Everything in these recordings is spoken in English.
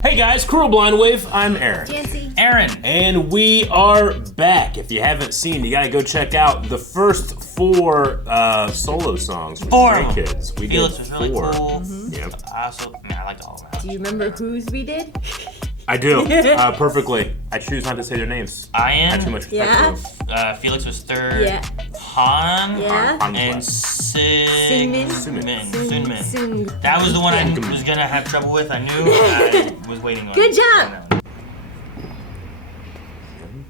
Hey guys, Cruel Blind Wave, I'm Aaron. Janci Aaron. And we are back. If you haven't seen, you gotta go check out the first four solo songs from Stray Kids. We Felix did was really four. cool. Yep. I liked all of them. Do you remember whose we did? I do, perfectly. I choose not to say their names. Ian. Not too much Yeah. respect Felix was third. Yeah. Han. Yeah. Han And was Sunmin. Sunmin. That was the one I was gonna have trouble with. I knew. I was waiting on. Good job.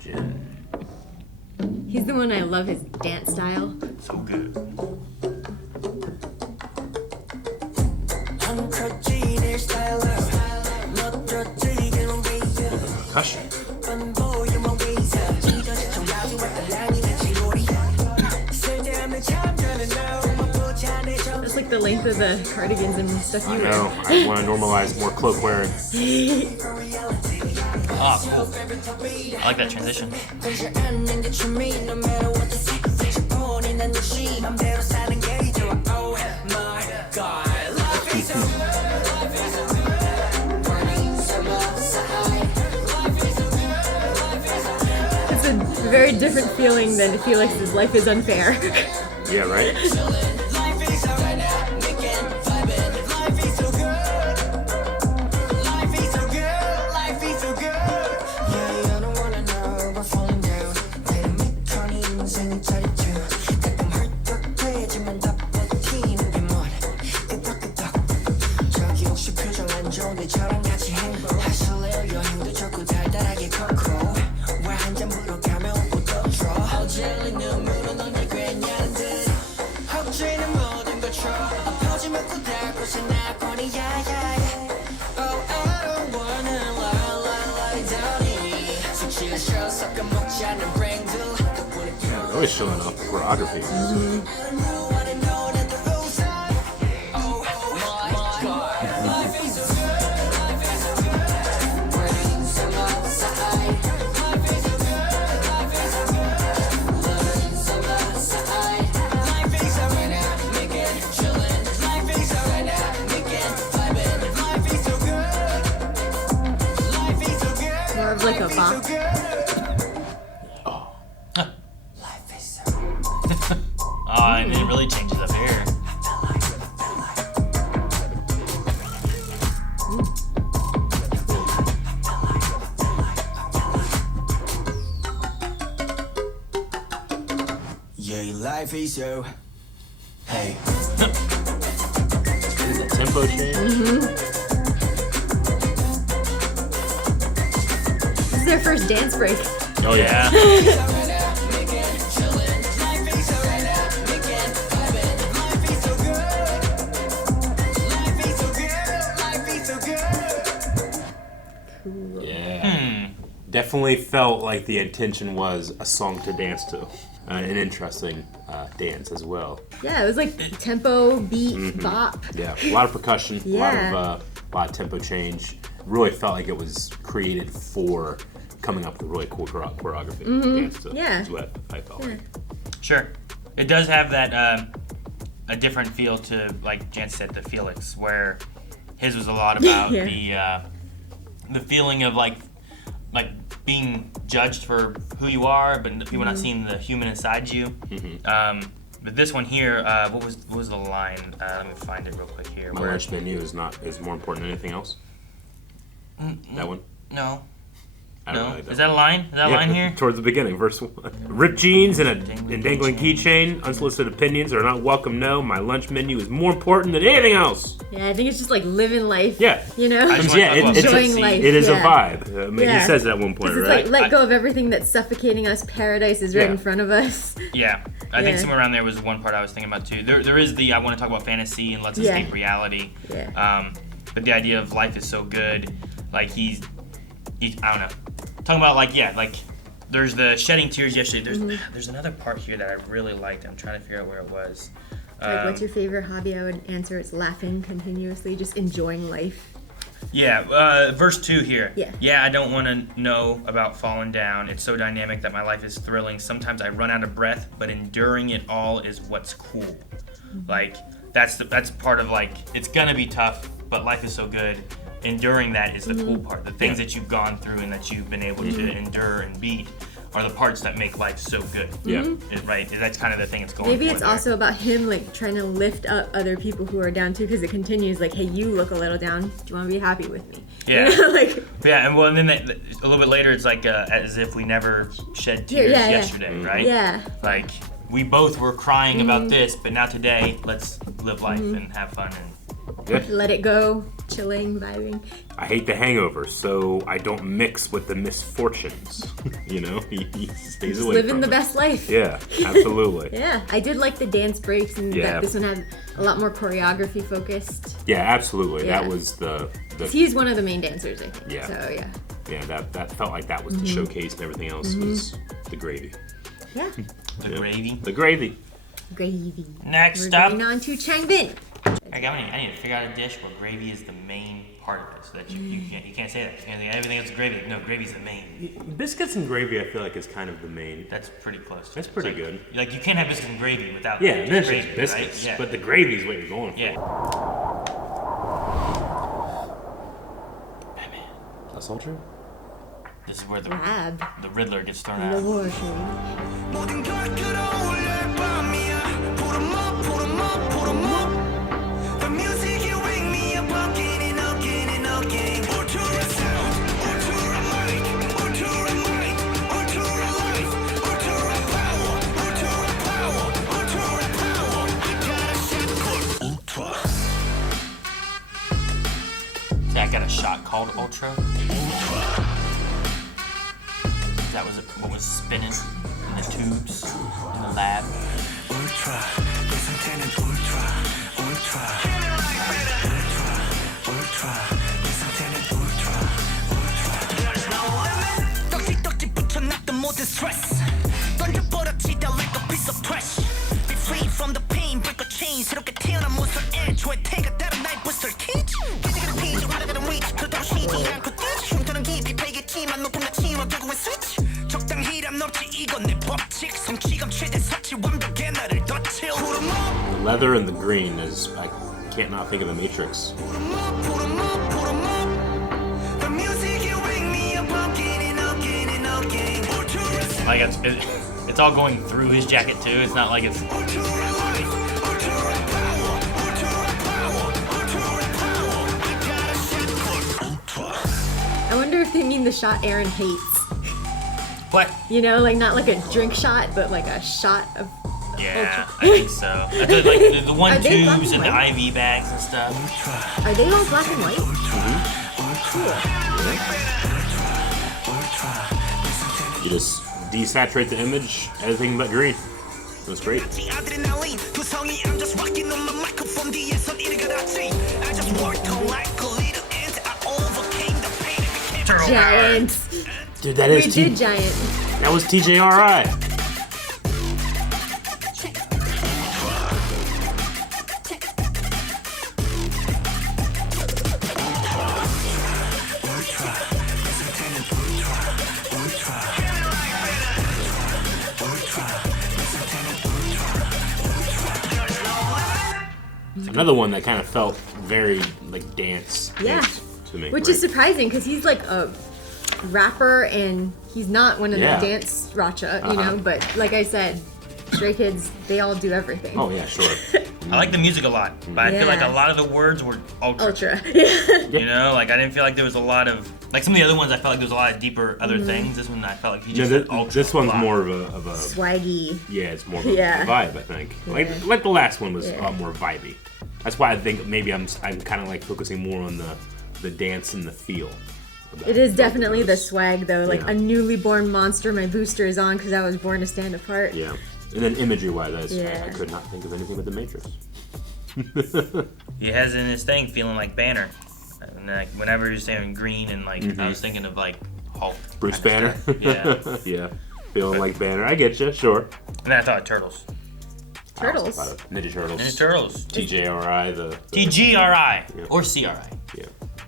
Hyunjin. He's the one I love his dance style. So good. Percussion. That's like the length of the cardigans and stuff you wear. No, I want to normalize more cloak wearing. Oh, cool. I like that transition. It's a very different feeling than Felix's Life is Unfair. Yeah, right? Always showing off the choreography. More of like a bop. Oh, and it really changes up here. Yeah, life is so. Hey. Is it tempo change? This is their first dance break. Oh yeah. Cool. Yeah. Definitely felt like the intention was a song to dance to. An interesting dance as well. Yeah, it was like tempo, beat, bop. Yeah, a lot of percussion, Yeah. a lot of tempo change. Really felt like it was created for coming up with a really cool choreography to dance to. Yeah. Is what I felt like. Sure. It does have that a different feel to, like Jan said, the Felix, where his was a lot about the feeling of like being judged for who you are, but people not seeing the human inside you. But this one here, what was the line? Let me find it real quick here. My lunch menu is more important than anything else. That one? No. I don't No. really know. Is that a line? Is that a line here? Towards the beginning, verse 1. Ripped jeans and a dangling keychain, unsolicited opinions are not welcome, no. My lunch menu is more important than anything else. Yeah, I think it's just like living life. Yeah. You know? I just Yeah, wanna talk about Enjoying sexy. life. It is Yeah. a vibe. I mean, Yeah. he says it at one point, It's right? like let go of everything that's suffocating us. Paradise is right Yeah. in front of us. Yeah, I think Yeah. somewhere around there was one part I was thinking about too. There is the I want to talk about fantasy and let's Yeah. escape reality. Yeah. But the idea of life is so good, like he's I don't know, talking about like there's the shedding tears yesterday. There's another part here that I really liked. I'm trying to figure out where it was. Like, what's your favorite hobby? I would answer it's laughing continuously, just enjoying life. Yeah, verse 2 here. Yeah. Yeah, I don't want to know about falling down. It's so dynamic that my life is thrilling. Sometimes I run out of breath, but enduring it all is what's cool. Like, that's part of, like, it's gonna be tough, but life is so good. enduring that is the cool part. The things that you've gone through and that you've been able to endure and beat are the parts that make life so good. Yeah. Right? That's kind of the thing it's going Maybe for it's there. also about him like trying to lift up other people who are down too, because it continues like, hey, you look a little down. Do you want to be happy with me? Yeah. You know, like, Yeah, and well, and then a little bit later, it's like as if we never shed tears yesterday, right? Yeah. Like we both were crying about this, but now today, let's live life and have fun and. Let it go, chilling, vibing. I hate the hangover, so I don't mix with the misfortunes. You know, he stays Just away living from the it. best life. Yeah, absolutely. Yeah, I did like the dance breaks and that this one had a lot more choreography focused. Yeah, absolutely. Yeah. That was the He's one of the main dancers, I think. Yeah. So yeah. yeah, that felt like that was the showcase, and everything else was the gravy. Yeah. The gravy. The gravy. Gravy. Next We're up, going on to Changbin. I need to figure out a dish where gravy is the main part of it, so that you can't say that. You can't say everything else is gravy. No, gravy's the main. Biscuits and gravy, I feel like, is kind of the main. That's pretty close. That's pretty good. Like you can't have biscuits and gravy without Yeah, just this gravy, is biscuits, right? Yeah. but the gravy is what you're going for. Yeah. That's all true. This is where Lab. the Riddler gets thrown The out. laboratory. 모든 걸 끌어올릴 밤이야. Put 'em up, put 'em up, put 'em up. The music you wake me up again and again and again. Ultra sound, ultra mic, ultra mic, ultra life, ultra power, ultra power, ultra power. I got a shot called Ultra. See, I got a shot called Ultra. That was what was spinning in the tubes in the lab. Ultra, 내 상태는 ultra, ultra, ultra, ultra, 내 상태는 ultra, ultra. 떡지 붙여놨던 모든 stress 던져버렸지다 like a piece of trash. Be free from the pain, break a chain. 새롭게 태어난 monster edge. 왜 태가 다른 나의 booster cage? 기지개를 피지 화려한 reach. 그토록 쉬지 않고 뛰지. 흉터는 깊이 베겠지만 높은 가치와 결국은 switch. 적당히란 없지 이건 내 법칙. 성취감 최대 사치 완벽해 나를 덧칠. The leather and the green is, I can't not think of the Matrix. The music you wake me up again and again and again. Like it's all going through his jacket too. It's not like it's. Ultra life, ultra power, ultra power, ultra power. I got a shot called Ultra. I wonder if they mean the shot Aaron hates. What? You know, like not like a drink shot, but like a shot of Yeah, Ultra. I think so. I thought, like the one Are they black tubes and and the white? IV bags and stuff. Are they all black and white? You just desaturate the image, everything but green. That's great. Adrenaline, 구성이 I'm just rocking on my microphone. 뒤에선 일어났지. I just worked on like a little ant. I overcame the pain and became Turtle power. Giant. Dude, that We is did giant. that was TJRI. Another one that kind of felt very like dance Yeah. to me. Which is surprising because he's like a rapper and he's not one of Yeah. the dance racha, you know, but like I said, Stray Kids, they all do everything. Oh yeah, sure. I like the music a lot, but I feel like Yeah. a lot of the words were ultra. Ultra. You know, like I didn't feel like there was a lot of like some of the other ones. I felt like there was a lot of deeper other things. This one I felt like he Yeah, just said ultra. this one's a lot. more of a Swaggy. yeah, it's more of a Yeah. vibe. I think like the last one was a Yeah. lot more vibey. That's why I think maybe I'm kind of like focusing more on the dance and the feel. It is definitely the swag though, like Yeah. a newly born monster. My booster is on because I was born to stand apart. Yeah, and then imagery wise, Yeah. I could not think of anything but the Matrix. He has in his thing feeling like Banner, and like whenever you're saying green and like I was thinking of like Hulk. Bruce kinda Banner. stuff. Yeah, Yeah, feeling like Banner. I get you, sure. and then I thought Turtles. I also Turtles. thought of Ninja Turtles. Ninja Turtles. TJRI, the TGRI Yeah. or CRI. yeah.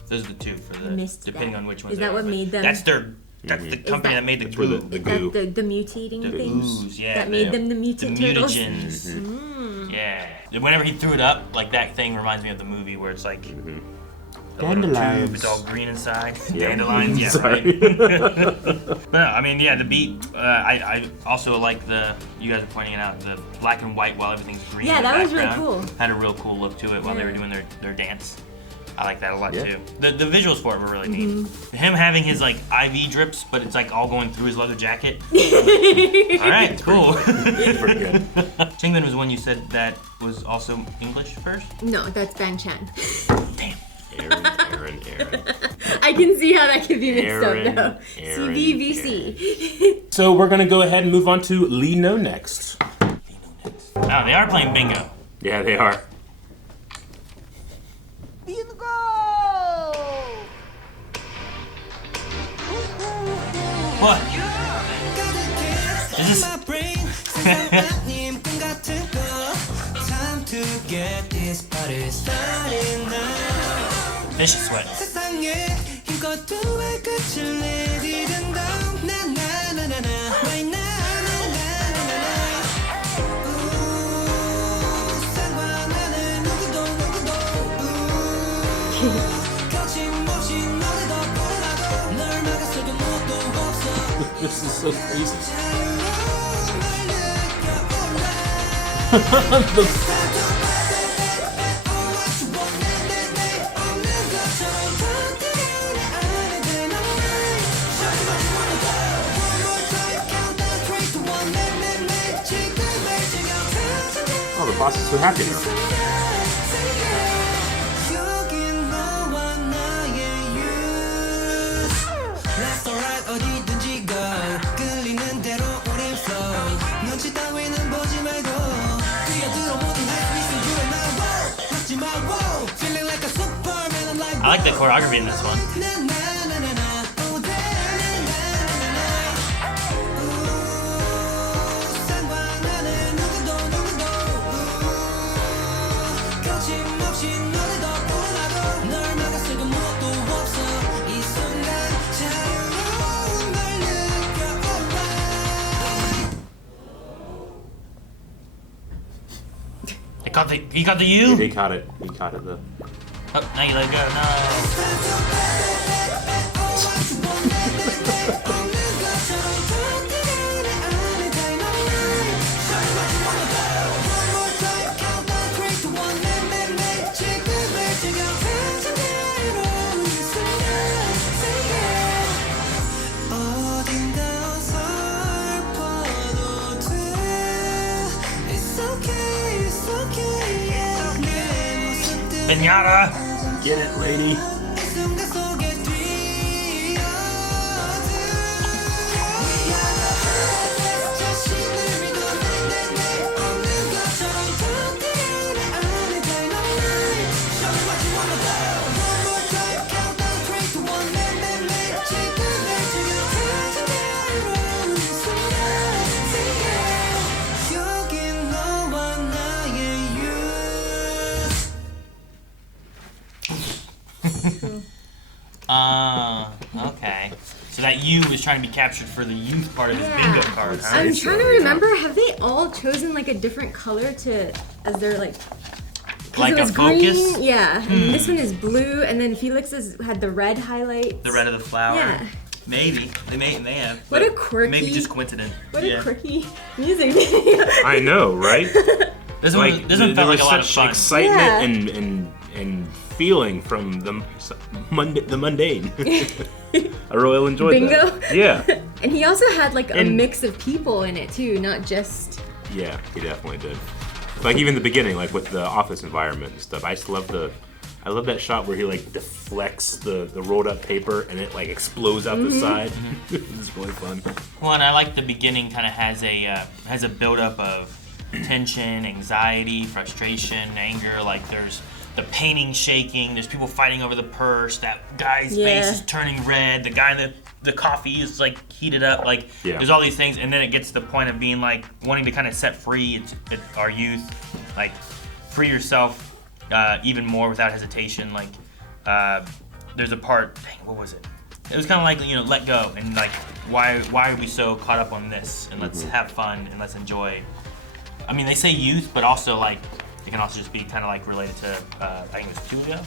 Those are the two for the Missed depending that. on which one. Is that what made them? That's their. That's the company that, made the That's where goo. the Is goo. that the mutating The things? ooze, yeah. That made yeah. them the The mutant turtles? mutagens. Yeah. Whenever he threw it up, like that thing reminds me of the movie where it's like the little Dandelions. tube. It's all green inside. Yeah. Dandelions, yeah, Sorry. right. But no, I mean, yeah, the beat. I also like you guys are pointing it out, the black and white while everything's green. Yeah, in the that was really background. cool. Had a real cool look to it while they were doing their dance. I like that a lot too. The visuals for it were really neat. Him having his like IV drips, but it's like all going through his leather jacket. All right, cool. Pretty good. Changbin was one you said that was also English first? No, that's Ban Chan. Damn. Aaron. I can see how that could be mixed Aaron, up though. Aaron, CBVC. So we're gonna go ahead and move on to Lee No next. Oh, they are playing bingo. Yeah, they are. What? Is this? Fish sweat. This is so crazy. Oh, the boss is so happy now. I like the choreography in this one. He caught the U? He caught it. He caught it though. Oh, now you let it go. No. Pinata. Get it, lady. Okay. So that U is trying to be captured for the youth part of his bingo card, huh? I'm trying to remember, have they all chosen like a different color to, as their like, Like it was a focus? green, yeah, and this one is blue, and then Felix's had the red highlight. The red of the flower. Yeah. Maybe. They may have. What a but quirky. Maybe just coincident. What Yeah. a quirky music video. I know, right? This one felt there like was a lot of such fun. excitement and feeling from the mundane. I really enjoyed Bingo? that. Yeah. And he also had like a And- mix of people in it too, not just. Yeah, he definitely did. Like even the beginning, like with the office environment and stuff. I just love that shot where he like deflects the rolled up paper and it like explodes out the side. It's really fun. Well, and I like the beginning kind of has a buildup of tension, anxiety, frustration, anger. Like there's the painting shaking. There's people fighting over the purse. That guy's face is turning red. The guy in the coffee is like heated up. Like there's all these things, and then it gets to the point of being like wanting to kind of set free our youth, like free yourself even more without hesitation. Like there's a part. Dang, what was it? It was kind of like, let go and like why are we so caught up on this, and let's have fun and let's enjoy. I mean, they say youth, but also like it can also just be kind of like related to I think it was 2 ago.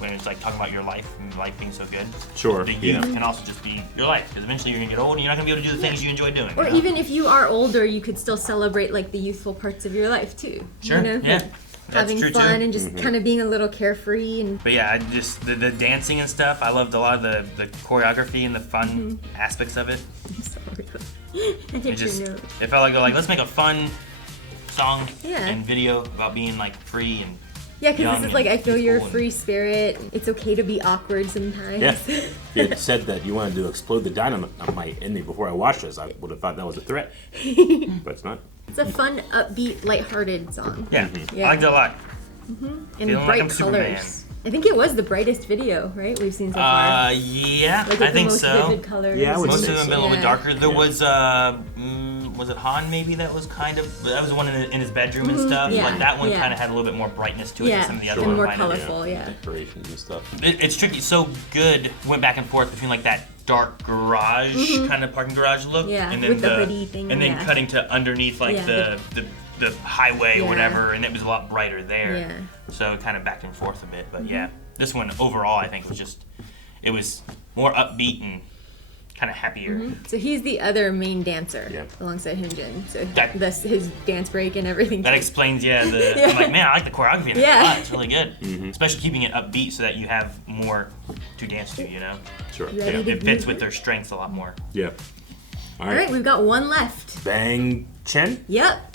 when it's like talking about your life and life being so good. Sure, The youth yeah. can also just be your life, because eventually you're gonna get old and you're not gonna be able to do the things you enjoy doing. Or you know? even if you are older, you could still celebrate like the youthful parts of your life too. Sure, You know? yeah. Like, That's having true, fun too. and just kind of being a little carefree and But yeah, I just the dancing and stuff. I loved a lot of the choreography and the fun aspects of it. I'm sorry. I It hit just your note. it felt like they're like, let's make a fun song Yeah. and video about being like free and Yeah, because young this is like, I and feel you're a youthful free spirit. It's okay to be awkward sometimes. Yeah. If you had said that you wanted to explode the dynamite in me before I watched this, I would have thought that was a threat. But it's not. It's a fun, upbeat, lighthearted song. yeah. Yeah. I liked it a lot. And Feeling like bright I'm Superman. colors. I think it was the brightest video, right? We've seen so far. Yeah, Like with I the think most so. vivid colors. Yeah, I would Most say of them so. been a little bit Yeah. darker. There was it Han maybe that was kind of, that was the one in his bedroom and stuff. Yeah, But that one yeah. kind of had a little bit more brightness to it Yeah, than some of the other and ones. more might have. colorful, yeah. Decorations and stuff. It's tricky. It's so good. Went back and forth between like that dark garage kind of parking garage look, Yeah, and then with the hoodie thing, and then yeah. cutting to underneath like Yeah, the highway or Yeah. whatever, and it was a lot brighter there. Yeah. So it kind of back and forth a bit, but yeah, this one overall I think was just, it was more upbeat and kind of happier. So he's the other main dancer Yeah. alongside Hyunjin. So That- his dance break and everything. That too. explains, I'm like, man, I like the choreography in it Yeah. a lot. It's really good. Especially keeping it upbeat so that you have more to dance to, you know? Sure. Ready Yeah. to- It fits with their strengths a lot more. Yeah. All All right, right. we've got one left. Bang Chen. Yep.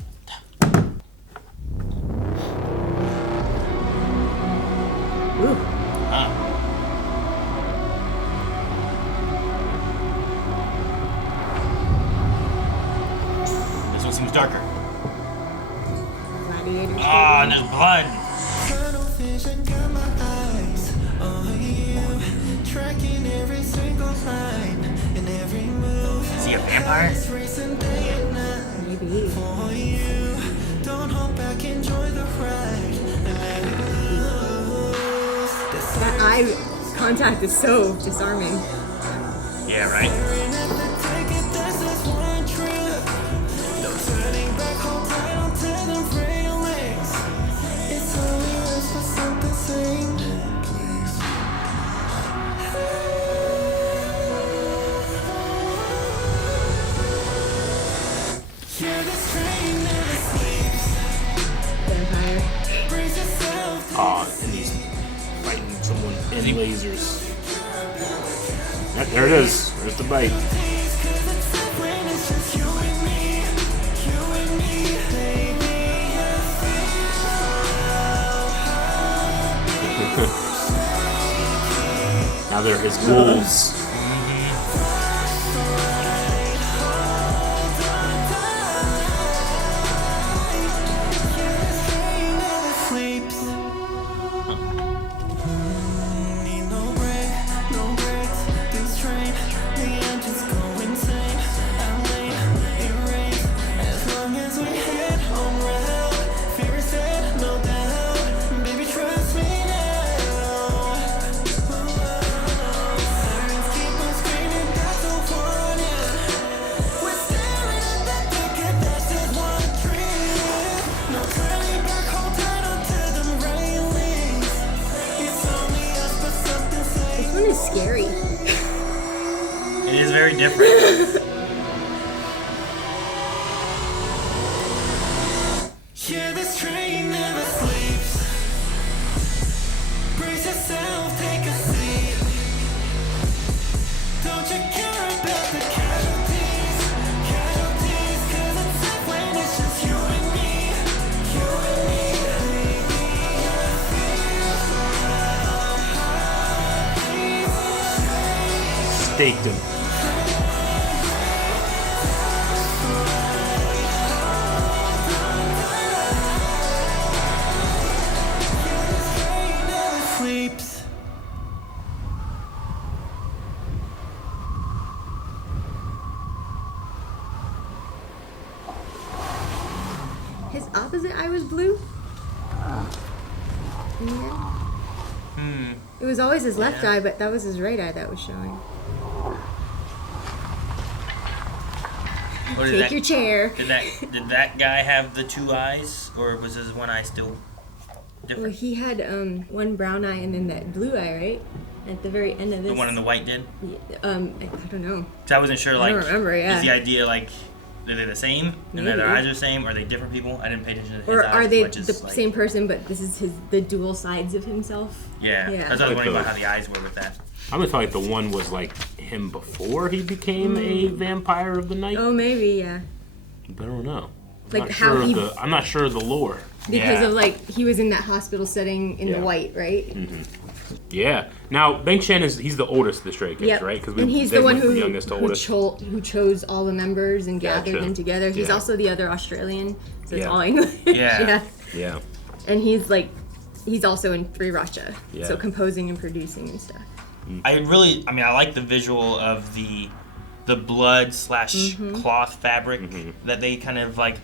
Ooh. This one seems darker. Gladiator. Ah, and there's blood. Tunnel vision got my eyes on you, tracking every single line and every move. Is he a vampire? It's racing day and night Maybe. for you. Don't hold back, enjoy the ride and let it loose. That eye contact is so disarming. Yeah, right? Staring at the ticket, this is one trip. No turning back, hold tight onto the railings. It's only us for something sane. Please. Yeah, this train never sleeps. Vampire. Brace yourself. Oh, and he's fighting someone in lasers. Yep, there it is. There's the bite. Please, 'cause it's up when it's just you and me. You and me, baby. Now they're his ghouls. Train never sleeps. Need no break, no breaks. This train, the engines go insane. I'm late, it rains. As long as we head home round, fear is dead, no doubt. Baby, trust me now. Sirens keep on screaming, that's a warning. We're staring at that ticket, that's just one trip. No turning back, hold tight onto them railings. It's only us, but something This says one is scary. It is very different. yeah, this train never sleeps. Brace yourself, take a seat. Don't you care about the casualties? Casualties, 'cause it's up when it's just you and me. You and me, baby. Staked him. Train never sleeps. His opposite eye was blue. Yeah. It was always his left eye, but that was his right eye that was showing. Or Take did your chair. that guy have the two eyes, or was his one eye still? Well, different. he had one brown eye and then that blue eye, right? At the very end of this. The one in the white did? I don't know. So I wasn't sure, like, I don't remember, yeah. is the idea, like, are they the same? And their Maybe. eyes are the same? Are they different people? I didn't pay attention to his Or eyes. are they which is, the like, same person, but this is the dual sides of himself? Yeah. Yeah. That's what I was wondering about how the eyes were with that. I would feel like the one was like him before he became a vampire of the night. Oh, maybe, yeah. But I don't know. Like how I'm not sure of the lore. because Yeah. of like he was in that hospital setting in Yeah. the white, right? Yeah. Now Bang Chen he's the oldest of the Stray Kids, Yep. right? Because And he's the one who youngest to oldest. who chose all the members and gathered Gotcha. them together. He's Yeah. also the other Australian, so it's Yeah. all English. Yeah. Yeah. And he's also in Free Russia, Yeah. so composing and producing and stuff. I like the visual of the blood / cloth fabric that they kind of like.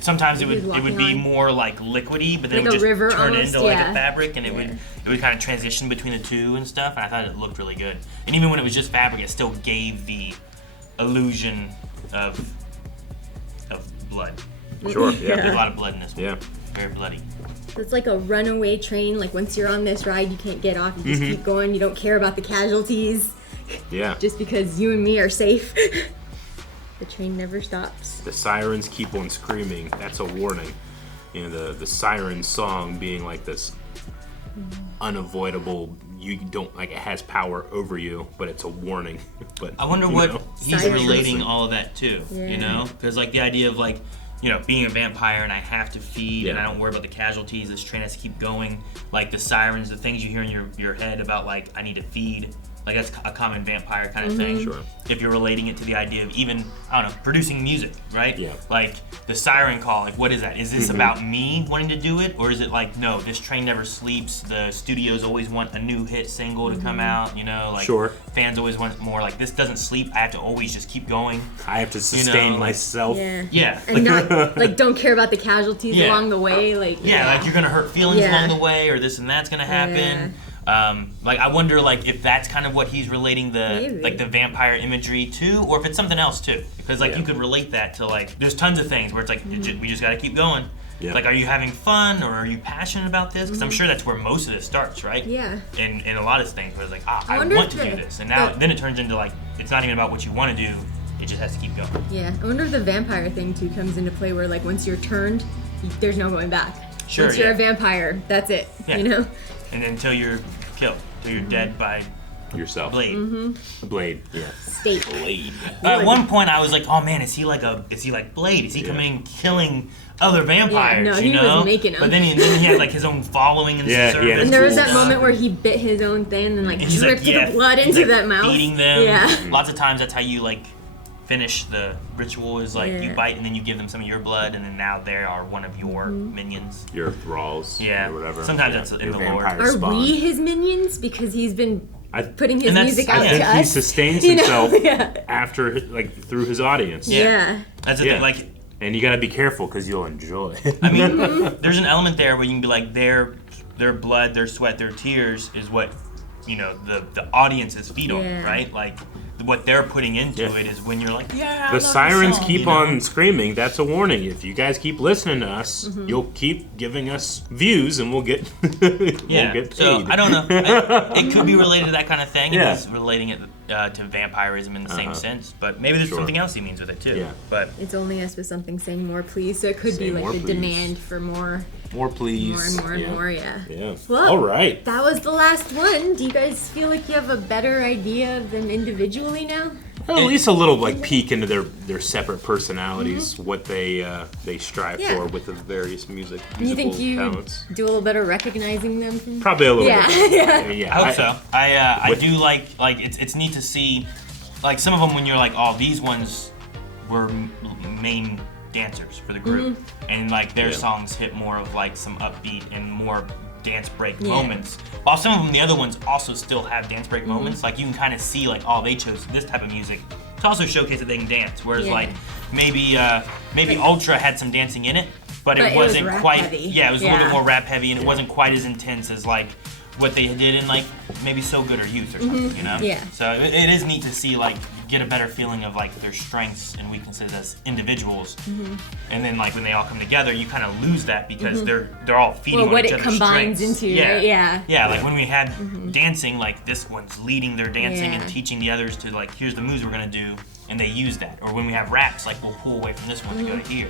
Sometimes it He was would be walking on. more like liquidy, but then Like it would a just river turn almost, into like yeah. a fabric, and it would kind of transition between the two and stuff. And I thought it looked really good. And even when it was just fabric, it still gave the illusion of blood. Sure. There's a Yeah. lot of blood in this one. Yeah. Very bloody. So it's like a runaway train. Like once you're on this ride, you can't get off. You just keep going. You don't care about the casualties, Yeah. just because you and me are safe. The train never stops. The sirens keep on screaming. That's a warning. You know, the siren song being like this unavoidable. You don't like it has power over you, but it's a warning. But I wonder you what know. he's Sirens. relating all of that to, Yeah. you know? Because, like, the idea of, like, you know, being a vampire and I have to feed and Yeah. I don't worry about the casualties, this train has to keep going. Like, the sirens, the things you hear in your head about, like, I need to feed. Like, that's a common vampire kind of thing. Sure. If you're relating it to the idea of even, I don't know, producing music, right? Yeah. Like, the siren call, like, what is that? Is this about me wanting to do it? Or is it like, no, this train never sleeps. The studios always want a new hit single to come out, you know? Like, Sure. fans always want more. Like, this doesn't sleep. I have to always just keep going. I have to sustain like- myself. Yeah. Yeah. And not like don't care about the casualties Yeah. along the way. Like Yeah, like you're gonna hurt feelings Yeah. along the way, or this and that's gonna happen. Like I wonder, like if that's kind of what he's relating Maybe. the vampire imagery to, or if it's something else too. Because like Yeah. you could relate that to like there's tons of things where it's like we just gotta keep going. Yeah. Like, are you having fun or are you passionate about this? Because I'm sure that's where most of this starts, right? Yeah. In a lot of things where it's like, I wonder want if to do the- this, and now the- then it turns into like it's not even about what you want to do. It just has to keep going. Yeah. I wonder if the vampire thing too comes into play where like once you're turned, there's no going back. Sure, Once you're yeah. a vampire, that's it. Yeah. You know? And until you're killed, until you're dead by Yourself. blade. A blade. Yeah. State. Blade. At one point, I was like, "Oh man, is he like Blade? Is he coming and killing other vampires?" no, you he was know? making 'em. But then he had like his own following and Yeah, service. yeah. And there was that Tools. moment where he bit his own thing and like And he's dripped like, yeah, the blood he's, into like, that mouth. feeding them. Yeah. Lots of times, that's how you like finish the ritual. Is like you Yeah. bite and then you give them some of your blood, and then now they are one of your minions. Your thralls. Yeah. Or whatever. Sometimes Yeah. that's in Your the lore. vampire Are spawn. we his minions? Because he's been I, putting his And that's- music I out think to he us. sustains You know? himself Yeah. after, like, through his audience. Yeah. That's the Yeah. thing. Like, And you gotta be careful because you'll enjoy. I mean, there's an element there where you can be like their blood, their sweat, their tears is what the audiences feed on, Yeah. right? Like what they're putting into Yeah. it is when you're like, yeah, I The love sirens song, keep you know? on screaming. That's a warning. If you guys keep listening to us, you'll keep giving us views, and we'll get Yeah. we'll get paid. So I don't know. It could be related to that kind of thing. Yeah. It is relating it to vampirism in the same sense, but maybe there's Sure. something else he means with it too. Yeah. But It's only us with something saying more please, so it could Say be like more, the please. demand for more More, please. and more and yeah. more, yeah. Yeah. Well, All right. That was the last one. Do you guys feel like you have a better idea of them individually now? At least a little like peek into their separate personalities, what they strive Yeah. for with the various musical You think you talents. do a little better recognizing them from? Probably a little Yeah. bit. Yeah. Yeah. I hope so. I with- do like it's neat to see like some of them when you're like, oh, these ones were main dancers for the group, and like their Yeah. songs hit more of like some upbeat and more dance break Yeah. moments. While some of them, the other ones, also still have dance break moments. Like you can kind of see like, oh, they chose this type of music to also showcase that they can dance. Whereas Yeah. like maybe Ultra had some dancing in it, but But it it was wasn't rap quite. heavy. Yeah, it was a little Yeah. bit more rap heavy, and it wasn't quite as intense as like what they did in like maybe So Good or Youth or something, you know? Yeah. So it is neat to see like get a better feeling of like their strengths and weaknesses as individuals, and then like when they all come together, you kind of lose that because they're all feeding on what each it other's combines strengths. into, right? Yeah. Yeah, like when we had dancing, like this one's leading their dancing Yeah. and teaching the others to like, here's the moves we're gonna do, and they use that. Or when we have raps, like we'll pull away from this one to go to here.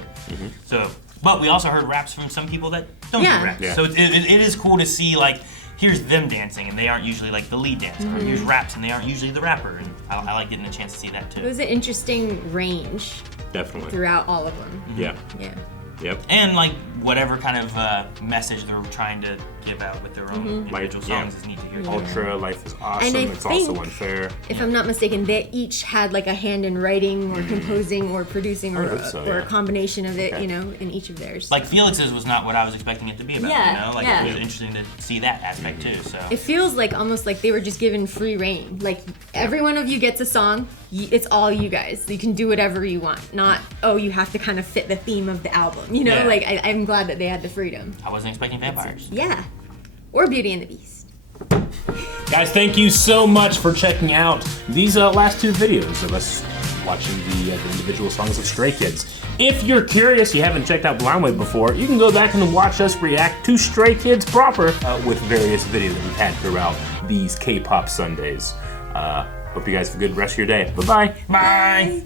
So, but we also heard raps from some people that don't Yeah. do raps. Yeah. So it is cool to see like, here's them dancing and they aren't usually like the lead dancer. Or here's raps and they aren't usually the rapper. And I like getting a chance to see that too. It was an interesting range Definitely. throughout all of them. Yeah. Yeah. Yep. And like whatever kind of message they're trying to give out with their own individual songs is neat to hear. Ultra, life is awesome. And I It's also think- unfair. If I'm not mistaken, they each had like a hand in writing or composing or producing I or, hope so, or a yeah. combination of it, Okay. you know, in each of theirs. Like Felix's was not what I was expecting it to be about. Yeah, You know, like yeah. it was interesting to see that aspect too. So It feels like almost like they were just given free reign. Like every one of you gets a song. It's all you guys. You can do whatever you want. Not, oh, you have to kind of fit the theme of the album. You know, Yeah. like I'm glad that they had the freedom. I wasn't expecting vampires. Yeah. Or Beauty and the Beast. Guys, thank you so much for checking out these last two videos of us watching the individual songs of Stray Kids. If you're curious, you haven't checked out Blind Wave before, you can go back and watch us react to Stray Kids proper with various videos that we've had throughout these K-pop Sundays. Hope you guys have a good rest of your day. Bye-bye. Bye.